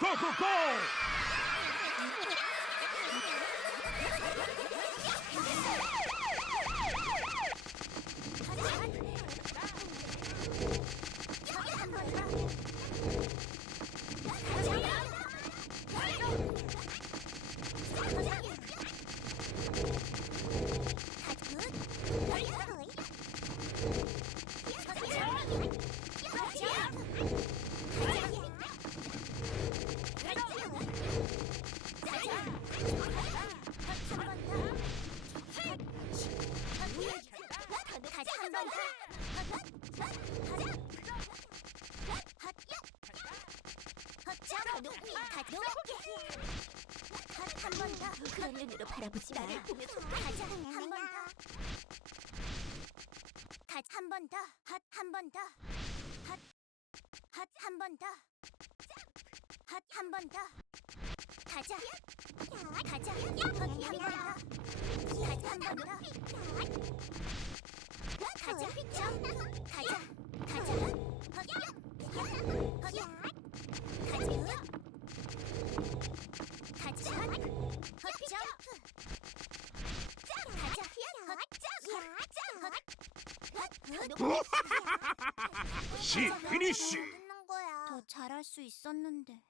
Coca-Cola! 가 높게. 한번 더. 그런 눈으로 바라보지 마. 나를 보면서 가자 한 번 더. 가자 한번 더. 핫 한 번 더. 핫 핫 한 번 더. 핫 한 번 더. 가자. 가자. 한번 더. 가자 한 번 더. 가자. 가자. 가자. 시 피니쉬! 더 잘할 수 있었는데.